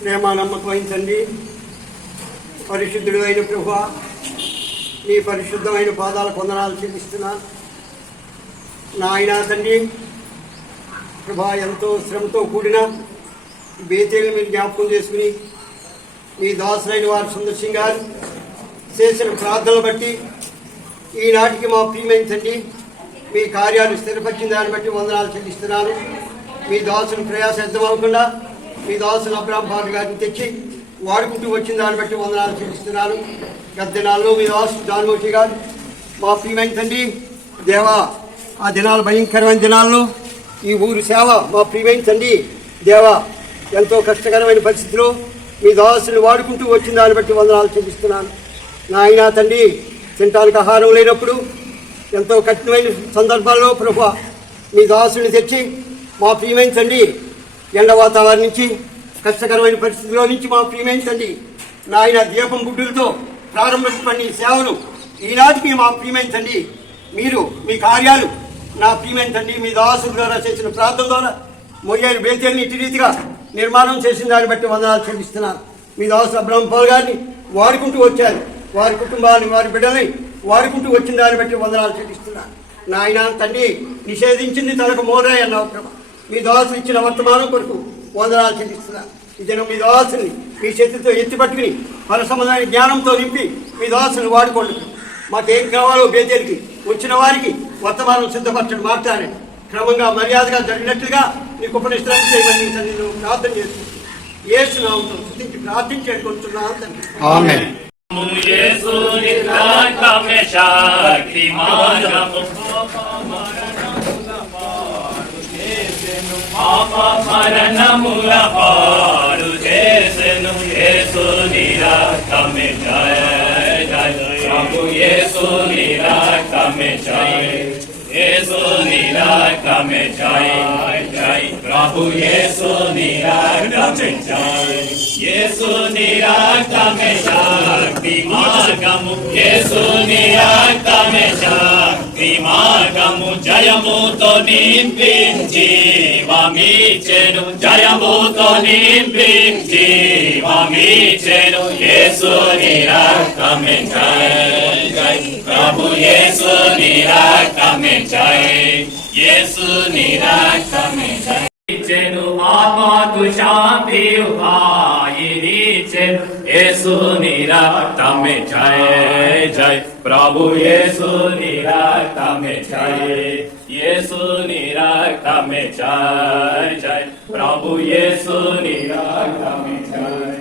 ప్రేమ నమ్మకం వహించండి. పరిశుద్ధుడు అయిన ప్రభువా, నీ పరిశుద్ధమైన పాదాల వందనాలు చెల్లిస్తున్నాను. నాయన తండ్రి ప్రభా, ఎంతో శ్రమతో కూడిన బేతేలు మీరు జ్ఞాపకం చేసుకుని మీ దాసులైన వారు సుందర్సింగ్ గారు చేసిన ప్రార్థనలు బట్టి ఈనాటికి మా ప్రియమైన తండ్రి మీ కార్యాలు స్థిరపరిచిన దాన్ని బట్టి వందనాలు చెల్లిస్తున్నాను. మీ దాసుని ప్రయాస అర్థమవకుండా మీ దాసుని అబ్రాహం పాటు గారిని తెచ్చి వాడుకుంటూ వచ్చిన దాన్ని బట్టి వందనాలు చెల్లిస్తున్నాను. గత దినాల్లో మీ దాసు జాన్మోషి గారు మా ప్రియమైన తండ్రి దేవా, ఆ దినాలు భయంకరమైన దినాల్లో ఈ ఊరు సేవ మా ప్రియమైన తండ్రి దేవా ఎంతో కష్టకరమైన పరిస్థితిలో మీ దాసుని వాడుకుంటూ వచ్చిన దాన్ని బట్టి వందనాలు చెల్లిస్తున్నాను. నాయన తండ్రి తినటానికి ఆహారం లేనప్పుడు ఎంతో కఠినమైన సందర్భాల్లో ప్రభువా మీ దాసుని తెచ్చి మా ప్రియమైన తండ్రి ఎండ వాతావరణం నుంచి కష్టకరమైన పరిస్థితిలో నుంచి మా ప్రియమైన తండ్రి నాయన దీపం బుడ్డులతో ప్రారంభించబడిన సేవలు ఈనాటికి మా ప్రియమైన తండ్రి మీరు మీ కార్యాలు నా ప్రియమైన తండ్రి మీ దాసుల ద్వారా చేసిన ప్రార్థన ద్వారా మొయ్యారు బేతేల్ని ఇటు రీతిగా నిర్మాణం చేసిన దాన్ని బట్టి వందనాలు చెల్లిస్తున్నాను. మీ దాసు అబ్రహం పౌల్ గారిని వాడుకుంటూ వచ్చారు, వారి కుటుంబాన్ని వారి బిడ్డల్ని వాడుకుంటూ వచ్చిన దాన్ని బట్టి వందనాలు చెల్లిస్తున్నాను. నాయన తండ్రి నిషేధించింది తనకు మోరాయి అన్నావు ప్రభా, మీ దాసులు ఇచ్చిన వర్తమానం కొరకు వందనాలు చెల్లిస్తున్నాను. ఇదే మీ దాసుని మీ చేతితో ఎత్తిపట్టుకుని మన సంబంధమైన జ్ఞానంతో నింపి మీ దాసుని వాడుకోండి. మాకేం కావాలో బేతేలికి వచ్చిన వారికి వర్తమానం సిద్ధపరచడం మాట్లాడండి. క్రమంగా మర్యాదగా జరిగినట్లుగా నీకు ఉపనిష్టాన్ని చేయమని నేను ప్రార్థన చేస్తున్నాను. యేసు నామములో స్తుతించి ప్రార్థించేట్టుకుంటున్నాను తండ్రి. ఆమేన్. Yesu niraka me jai jai Prabhu Yesu niraka me jai Yesu niraka me shakti margamu Yesu niraka me shakti margamu jayamuto nimpi జీవమిచ్చెను జయముతో నింపి జీవమిచ్చెను Yesu niraka me jai jai Prabhu Yesu niraka me jai Yesu niraka me jai Chenu Amatu Shanti Upayi Chenu Yesu niraka me jai jai Prabhu Yesu niraka me jai Yesu niraka me jai jai Prabhu Yesu niraka me jai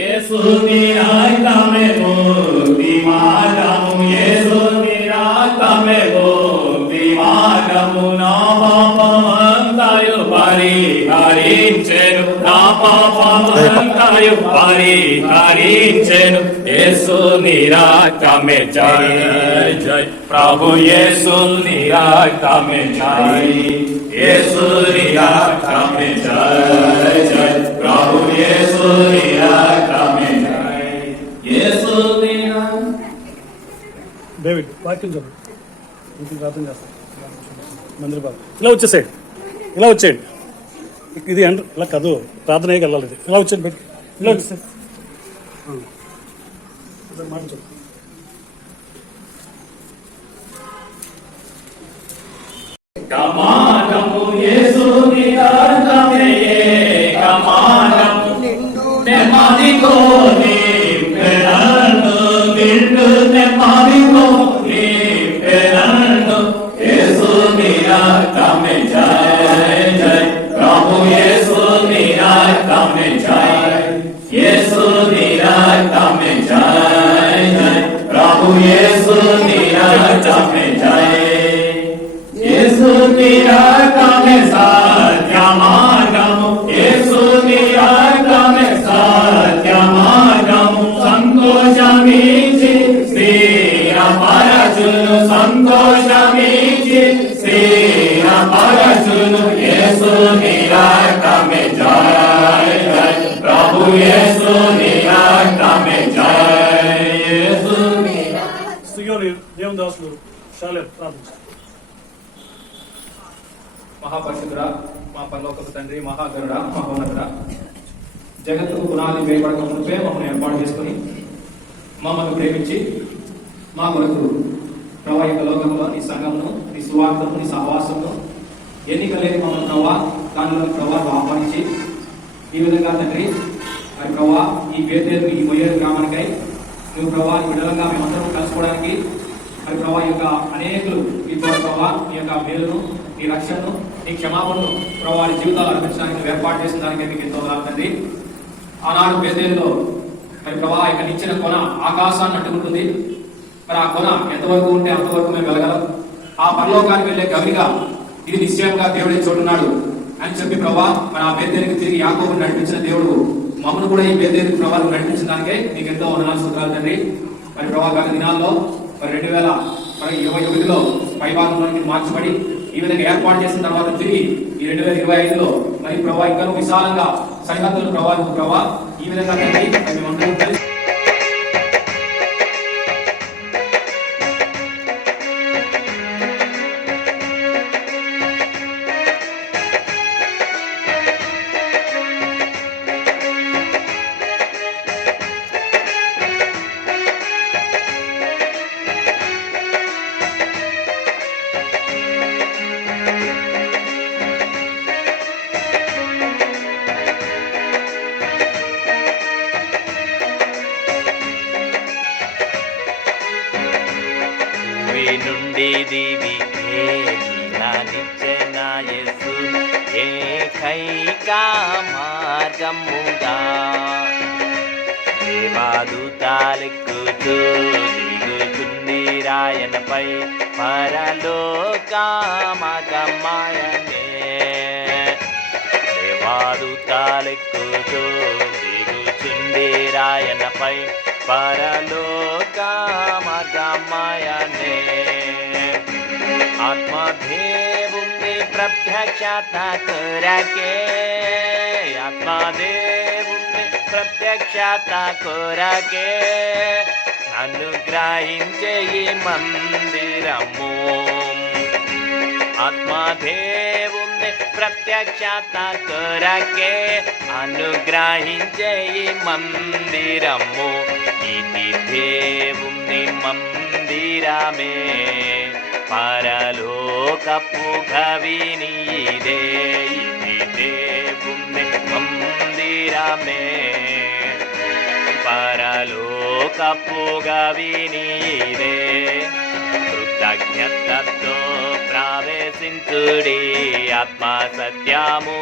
Yesu niraka me mukti margamu Yesu niraka me mukti margamu నాపాపమంతయు పరిహరించెను నాపాపమంతయు పరిహరించెను Yesu niraka me jai jai Prabhu Yesu niraka me jai Yesu niraka me jai jai Prabhu Yesu niraka me jai Yesu niraka David వాక్యం చెప్పు, ప్రార్థన చేస్తాను. మందిర బాబు ఇలా వచ్చేసాడు, ఇలా వచ్చేయండి. ఇది అంటే ఇలా కదు ప్రార్థన అయ్యి వెళ్ళాలి. ఇలా వచ్చేయండి, పెట్టి ఇలా వచ్చేసాడు. మాట చెప్పు. Kamanam Yesu niraka me kamanam nemadiko nimperanu nindu nemadiko nimperanu Yesu niraka me jai jai Prabhu Yesu niraka me jai Yesu niraka me jai jai Prabhu Yesu niraka me jai Yesu niraka me satya margamu Yesu niraka me satya margamu santoshamichi sthira parachunu santoshamichi sthira parachunu Yesu niraka me jai jai Prabhu Yesu niraka me jai Yesu niraka శ్రీగారు దేవుని దాసులు చాలా ప్రార్థించారు. మహాపరిశుద్ధుడా, మా పరలోకపు తండ్రి, మహాగరుడా, మహోన్నతుడా, జగత్తుకు పునాది వేయబడక మునిపే మమ్మల్ని ఏర్పాటు చేసుకుని మమ్మల్ని ప్రేమించి మా కొరకు ప్రభా యొక్క లోకంలో నీ సంఘంను, నీ సువార్తను, నీ సహవాసంను ఎన్నిక లేని మమ్మల్ని ప్రభా దానిలో ప్రభావం ఆహ్వానించి ఈ విధంగా తండ్రి మరి ప్రభా ఈ బేతేలు ఈ మొయ్యేరు గ్రామానికై నువ్వు ప్రభా ఈ విధంగా మేమందరం కలుసుకోవడానికి మరి ప్రభా యొక్క అనేకులు మీతో ప్రభా నీ యొక్క మేలును, నీ రక్షణను, నీ క్షమాపణను ప్రభా వారి జీవితాలు అర్పించడానికి నువ్వు ఏర్పాటు చేసిన దానికి మీకు ఎంతో తండ్రి. ఆనాడు బేతేలులో మరి ప్రభా ఇక్కడ ఇచ్చిన కొన ఆకాశాన్ని అడ్డుకుంటుంది. మరి ఆ కొన ఎంతవరకు ఉంటే అంతవరకు మేము వెళ్ళగలం. ఆ పరలోకానికి వెళ్ళే గవిగా ఇది నిశ్చయంగా దేవుడే చూడున్నాడు అని చెప్పి ప్రభా మరి ఆ బేతేలుకి తిరిగి యాకోబుని నడిపించిన దేవుడు మమ్మల్ని కూడా ఈ బేతేలుకి ప్రభావం నడిపించిన దానికే నీకు ఎంతో వందనాలు స్తోత్రాలు తండ్రి. మరి ప్రభా గత దినాల్లో మరి 2021లో పైభాగంలోనికి మార్చబడి ఈ విధంగా ఏర్పాటు చేసిన తర్వాత తిరిగి ఈ 2025లో మరి ప్రభా ఇంకా విశాలంగా సరిహద్దులు ప్రభా ఈ విధంగా తండ్రి మేమందరం కలిసి నుండి దివికే నిచ్చెన యేసు ఏకైక మార్గముగా దేవాదూతాలెక్కుతూ దిగుచుంది రాయనపై పరలోకమగమయనే దేవాదూతాలెక్కుతూ దిగుచుంది రాయనపై పరలోకమగమయనే ఆత్మదేవుని ప్రత్యక్షత కొరకే ఆత్మదేవుని ప్రత్యక్షత కొరకే అనుగ్రహించే ఈ మందిరము ఆత్మదేవుని ప్రత్యక్షత కొరకే అనుగ్రహించే ఈ మందిరము ఇది దేవుని మందిరమే పరలోకపు గవిని ఇదే ఇది దేవుని మందిరమే పరలోకపు గవిని ఇదే కృతజ్ఞతతో ప్రవేశించుడి ఆత్మ సత్యము